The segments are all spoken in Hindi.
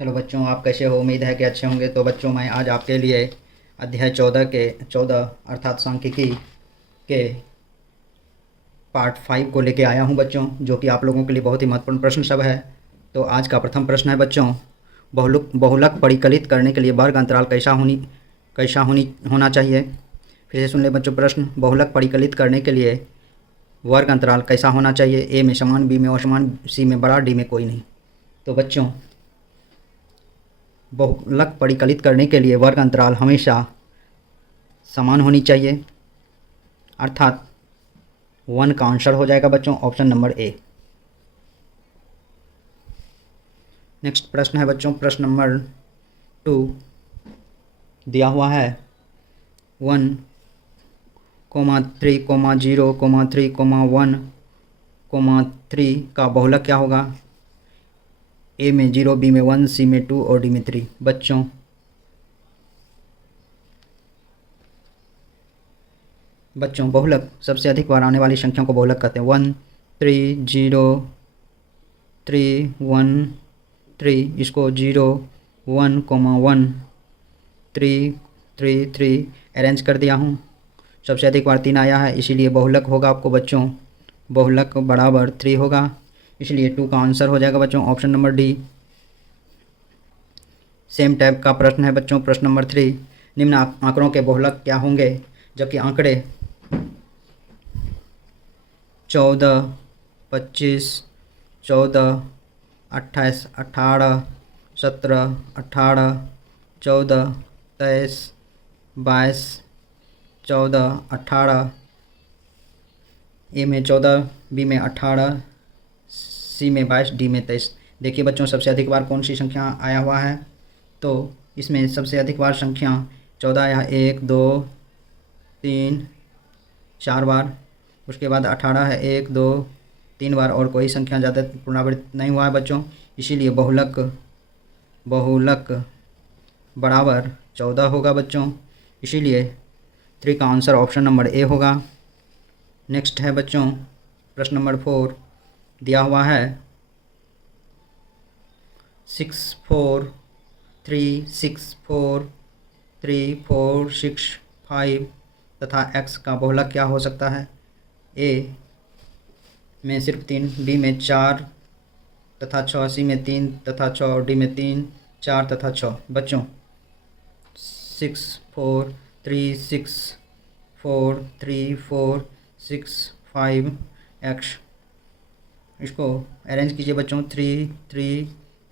हेलो बच्चों, आप कैसे हो? उम्मीद है कि अच्छे होंगे। तो बच्चों, मैं आज आपके लिए अध्याय 14 अर्थात सांख्यिकी के पार्ट 5 को लेके आया हूं बच्चों, जो कि आप लोगों के लिए बहुत ही महत्वपूर्ण प्रश्न सब है। तो आज का प्रथम प्रश्न है बच्चों, बहुलक परिकलित करने के लिए वर्ग अंतराल होना चाहिए। फिर से सुन ले बच्चों प्रश्न, बहुलक परिकलित करने के लिए वर्ग अंतराल कैसा होना चाहिए? ए में समान, बी में असमान, सी में बड़ा, डी में कोई नहीं। तो बच्चों, बहुलक परिकलित करने के लिए वर्ग अंतराल हमेशा समान होनी चाहिए, अर्थात 1 का आंसर हो जाएगा बच्चों ऑप्शन नंबर ए। नेक्स्ट प्रश्न है बच्चों, प्रश्न नंबर 2 दिया हुआ है 1, 3, 0, 3, 1, 3 का बहुलक क्या होगा? ए में 0, बी में 1, सी में 2 और डी में 3। बच्चों बहुलक सबसे अधिक बार आने वाली संख्याओं को बहुलक कहते हैं। 1, 3, 0, 3, 1, 3, इसको 0, 1, 1, 3, 3, 3 अरेंज कर दिया हूँ। सबसे अधिक बार 3 आया है, इसीलिए बहुलक होगा आपको बच्चों, बहुलक बराबर 3 होगा, इसलिए 2 का आंसर हो जाएगा बच्चों option number D. Same type का प्रश्न है बच्चों, प्रश्न नंबर 3, निम्न आंकड़ों के बहुलक क्या होंगे? जबकि आंकड़े 14, 25, 14, 28, 18, 17, 18, 14, 23, 22, 14, 18, ए में 14, बी में 18, सी में 22, डी में 23। देखिए बच्चों, सबसे अधिक बार कौन सी संख्या आया हुआ है? तो इसमें सबसे अधिक बार संख्या 14 आया, 1, 2, 3, 4 बार। उसके बाद 18 है, 1, 2, 3 बार, और कोई संख्या ज़्यादा पुनरावृत्त नहीं हुआ है बच्चों, इसीलिए बहुलक बराबर 14 होगा बच्चों, इसीलिए 3 का आंसर ऑप्शन नंबर ए होगा। नेक्स्ट है बच्चों, प्रश्न नंबर 4 दिया हुआ है 6, 4, 3, 6, 4, 3, 4, 6, 5 तथा x का बहुलक क्या हो सकता है? ए में सिर्फ 3, बी में 4 तथा 6, सी में 3 तथा 6 और डी में 3, 4 तथा 6। बच्चों 6, 4, 3, 6, 4, 3, 4, 6, 5 x, इसको अरेंज कीजिए बच्चों, 3, 3,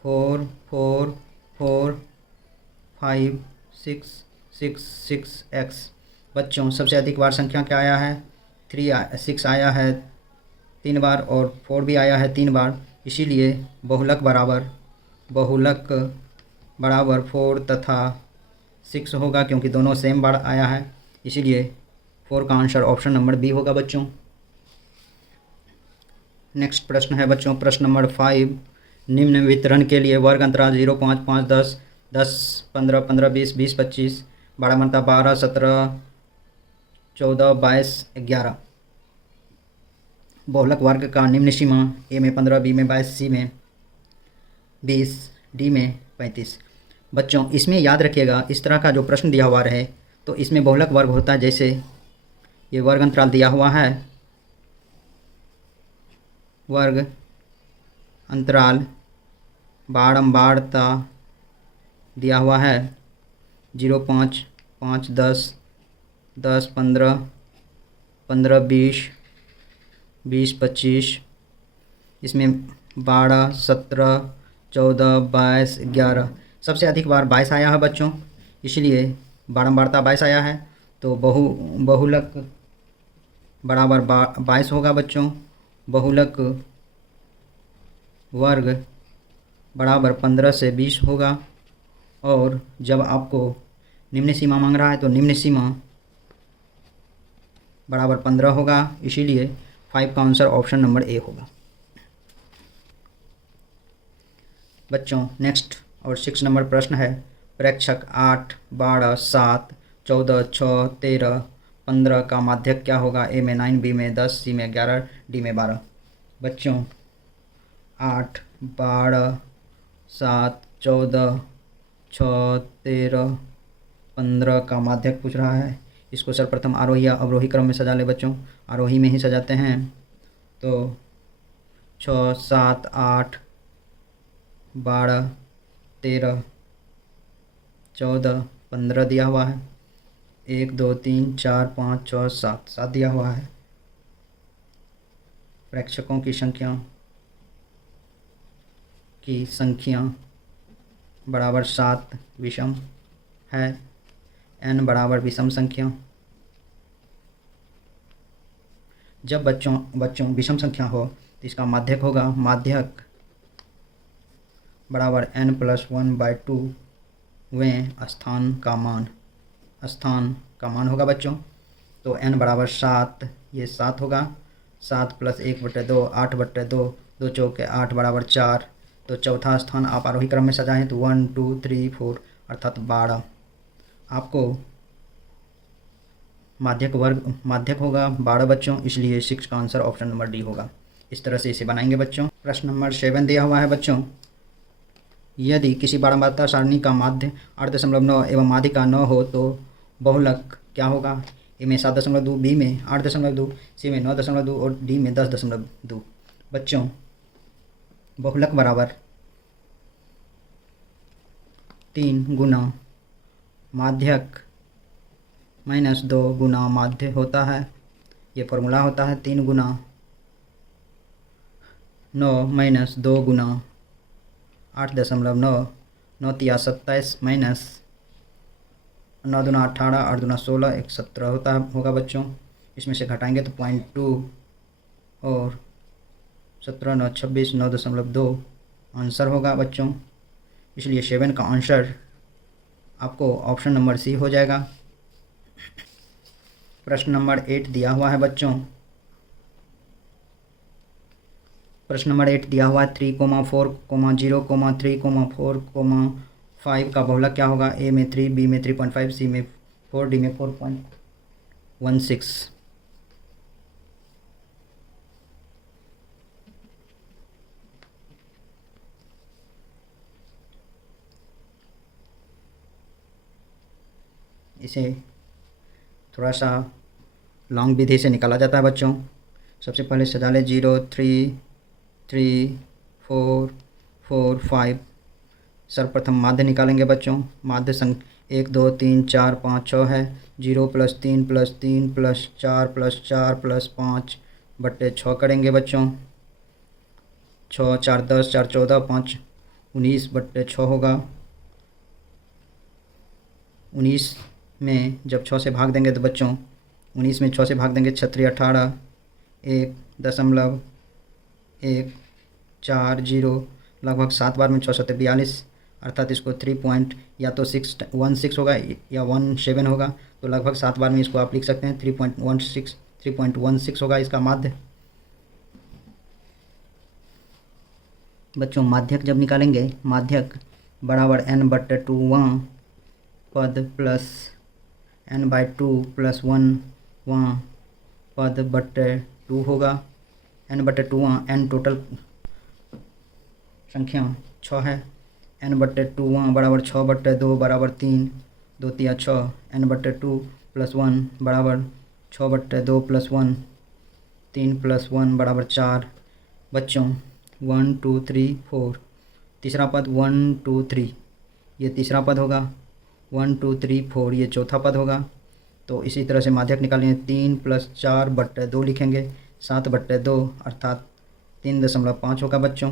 4, 4, 4, 5, 6, 6, 6 x। बच्चों सबसे अधिक बार संख्या क्या आया है? 6 आया है 3 बार और 4 भी आया है 3 बार, इसीलिए बहुलक बराबर 4 तथा 6 होगा, क्योंकि दोनों सेम बार आया है, इसीलिए 4 का आंसर ऑप्शन नंबर बी होगा बच्चों। नेक्स्ट प्रश्न है बच्चों, प्रश्न नंबर 5, निम्न वितरण के लिए वर्ग अंतराल 0, 5, 5, 10, 10, 15, 15, 20, 20, 25, 12 मरता 12, 17, 14, 22, 11 बहुलक वर्ग का निम्न सीमा ए में 15, बी में 22, सी में 20, डी में 35। बच्चों इसमें याद रखिएगा, इस तरह का जो प्रश्न दिया हुआ रहे तो इसमें बहुलक वर्ग होता है, जैसे ये वर्ग अंतराल दिया हुआ है, वर्ग अंतराल बारंबारता दिया हुआ है 0, 5, 5, 10, 10, 15, 15, 20, 20, 25, इसमें 12, 17, 14, 22, 11। सबसे अधिक बार 22 आया है बच्चों, इसलिए बारंबारता 22 आया है, तो बहुलक बराबर 22 होगा बच्चों। बहुलक वर्ग बराबर 15 से 20 होगा, और जब आपको निम्न सीमा मांग रहा है तो निम्न सीमा बराबर 15 होगा, इसीलिए 5 का आंसर ऑप्शन नंबर ए होगा बच्चों। नेक्स्ट और 6 नंबर प्रश्न है, प्रेक्षक 8, 12, 7, 14, 6, 13, 15 का माध्यक क्या होगा? ए में 9, बी में 10, सी में 11, डी में 12। बच्चों 8, 12, 7, 14, 6, 13, 15 का माध्यक पूछ रहा है। इसको सर्वप्रथम आरोही या अवरोही क्रम में सजा ले बच्चों। आरोही में ही सजाते हैं तो 6, 7, 8, 12, 13, 14, 15 दिया हुआ है। 1, 2, 3, 4, 5, 6, 7, 7 दिया हुआ है। प्रेक्षकों की संख्या बराबर 7 विषम है। n बराबर विषम संख्या। जब बच्चों विषम संख्या हो तो इसका माध्यक होगा, माध्यक बराबर n+1/2 वें स्थान का मान होगा बच्चों। तो n बराबर 7, ये 7 होगा। 7 + 1/2 8/2, 2 चौके 8 बराबर 4। तो चौथा स्थान आप आरोही क्रम में सजाएं तो 1, 2, 3, 4 अर्थात 12। आपको माध्यक होगा 12 बच्चों, इसलिए 6 का आंसर ऑप्शन नंबर डी होगा। इस तरह से इसे बनाएंगे बच्चों। प्रश्न नंबर 7 दिया हुआ है बच्चों। यदि किसी बारंबारता सारणी का माध्य 8.9 एवं माध्यिका 9 हो तो बहुलक क्या होगा? ए में 7.2, बी में 8.2, सी में 9.2 और डी में 10.2। बच्चों बहुलक बराबर 3 गुना माध्यक -2 गुना माध्य होता है। ये फॉर्मूला होता है 3 गुना 9 - 2 गुना 8.9, 9 तिया 27 माइनस 9 दूना 18, 8 दूना 16, 1 17 होगा बच्चों। इसमें से घटाएंगे तो 0.2 और 17 9 26, 9.2 आंसर होगा बच्चों। इसलिए 7 का आंसर आपको ऑप्शन नंबर सी हो जाएगा। प्रश्न नंबर 8 दिया हुआ है बच्चों। प्रश्न नंबर 8 दिया हुआ है 3, 4, 0, 3, 4, 5 का बहुलक क्या होगा? ए में 3, बी में 3.5, सी में 4, डी में 4.16। इसे थोड़ा सा लॉन्ग विधि से निकाला जाता है बच्चों। सबसे पहले सजा ले 0, 3, 3, 4, 4, 5। सर्वप्रथम माध्य निकालेंगे बच्चों। माध्य संख्या 1, 2, 3, 4, 5, 6 है। 0 + 3 + 3 + 4 + 4 + 5/6 करेंगे बच्चों। 6 4 10, 4 14, 5 19/6 होगा। 19 में जब 6 से भाग देंगे तो बच्चों 19 में 6 से भाग देंगे 6 3 18, 1.140, लगभग 7 बार में 6 7 42, अर्थात इसको 3.16 होगा या 17 होगा। तो लगभग 7 बार में इसको आप लिख सकते हैं 3.16 होगा इसका माध्य। बच्चों माध्यक जब निकालेंगे, माध्यक बराबर n/2वां पद प्लस n/2 + 1वां पद बटे 2 होगा। n/2वां, n टोटल संख्या 6 है। n/2वां बराबर 6/2 बराबर 3, 2 तिया 6। n/2 + 1 बराबर 6/2 + 1, 3 + 1 बराबर 4। बच्चों 1 2 3 4, तीसरा पद 1 2 3, ये तीसरा पद होगा। 1 2 3 4, ये चौथा पद होगा। तो इसी तरह से माध्यक निकालेंगे 3 + 4/2 लिखेंगे, 7/2 अर्थात 3.5 होगा बच्चों।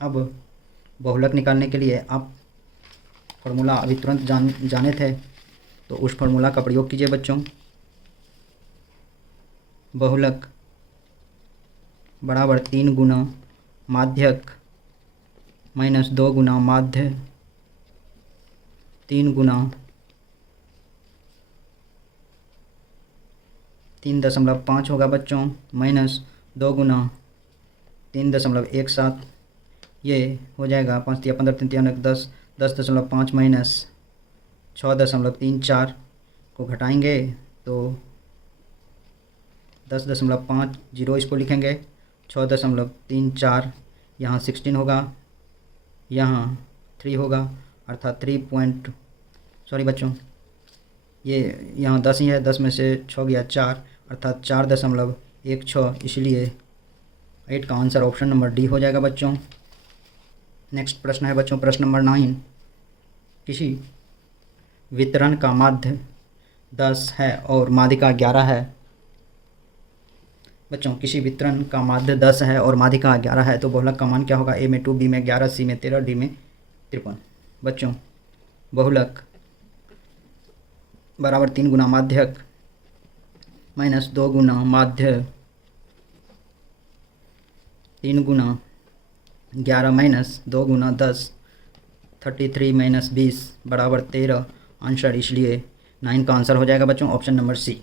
अब बहुलक निकालने के लिए आप फार्मूला अभी तुरंत जाने थे तो उस फार्मूला का प्रयोग कीजिए बच्चों। बहुलक बराबर 3 गुना माध्यक -2 गुना माध्य, 3 गुना 3.5 होगा बच्चों, -2 गुना 3.17, ये हो जाएगा 5 या 15 3 3 10, 10.5 माइनस 6.34 को घटाएंगे तो 10.5, 0 इसको लिखेंगे, 6.34 यहाँ 16 होगा, यहाँ 3 होगा, अर्थात 3 सॉरी बच्चों, ये यहाँ 10 ही है, 10 में से 6 गया 4, अर्थात 4.16, इसलिए 8 का आंसर ऑप्शन नंबर डी हो जाएगा बच्चों। नेक्स्ट प्रश्न है बच्चों, प्रश्न नंबर 9। किसी वितरण का माध्य 10 है और माध्यिका 11 है। बच्चों किसी वितरण का माध्य 10 है और माध्यिका 11 है तो बहुलक का मान क्या होगा? ए में 2, बी में 11, सी में 13, डी में 53। बच्चों बहुलक बराबर 3 गुना माध्यक माइनस 2 गुना माध्य 3 गुना 11 माइनस 2 गुना 10, 33 माइनस 20 बराबर 13, आंसर इसलिए 9 का आंसर हो जाएगा बच्चों ऑप्शन नंबर सी।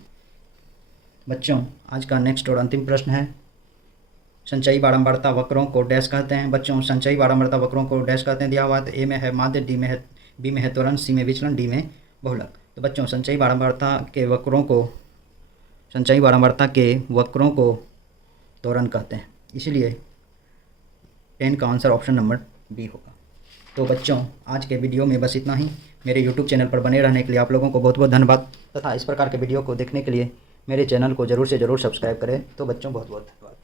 बच्चों आज का नेक्स्ट और अंतिम प्रश्न है, संचयी बारंबारता वक्रों को डैश कहते हैं। बच्चों संचयी बारंबारता वक्रों को डैश कहते हैं, दिया हुआ है। तो ए में है माध्य, डी में है, बी में है त्वरण, सी में विचलन, डी में बहुलक। तो बच्चों संचयी बारंबारता के वक्रों को त्वरण कहते हैं, इसलिए 10 का आंसर ऑप्शन नंबर बी होगा। तो बच्चों आज के वीडियो में बस इतना ही। मेरे यूट्यूब चैनल पर बने रहने के लिए आप लोगों को बहुत बहुत धन्यवाद, तथा इस प्रकार के वीडियो को देखने के लिए मेरे चैनल को ज़रूर से ज़रूर सब्सक्राइब करें। तो बच्चों बहुत बहुत धन्यवाद।